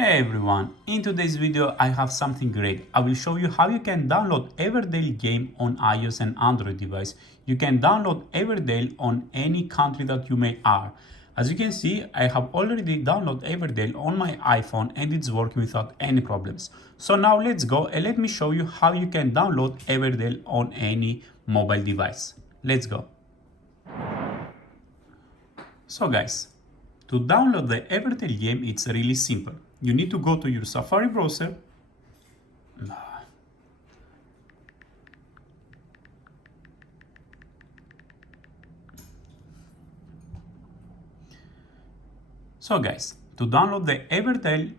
Hey everyone, in today's video I have something great. I will show you how you can download Everdale game on iOS and Android device. You can download Everdale on any country that you may are. As you can see, I have already downloaded Everdale on my iPhone and it's working without any problems. So now let's go and let me show you how you can download Everdale on any mobile device. Let's go. So guys, to download the Everdale game, it's really simple. You need to go to your Safari browser. So guys, to download Everdale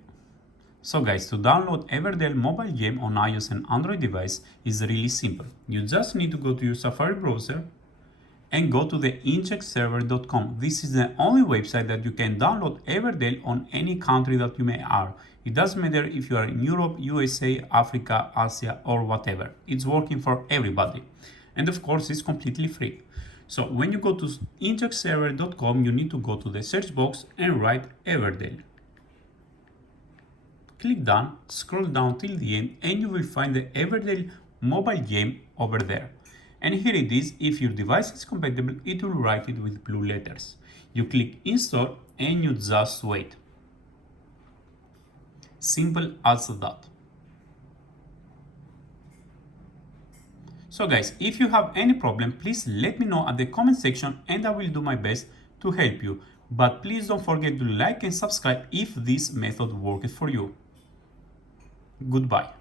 mobile game on iOS and Android device is really simple. You just need to go to your Safari browser and go to the incheckserver.com. This is the only website that you can download Everdale on any country that you may are. It doesn't matter if you are in Europe, USA, Africa, Asia, or whatever. It's working for everybody. And of course, it's completely free. So when you go to incheckserver.com, you need to go to the search box and write Everdale. Click done, scroll down till the end, and you will find the Everdale mobile game over there. And here it is. If your device is compatible, it will write it with blue letters. You click install and you just wait. Simple as that. So guys, if you have any problem, please let me know at the comment section and I will do my best to help you. But please don't forget to like and subscribe if this method worked for you. Goodbye.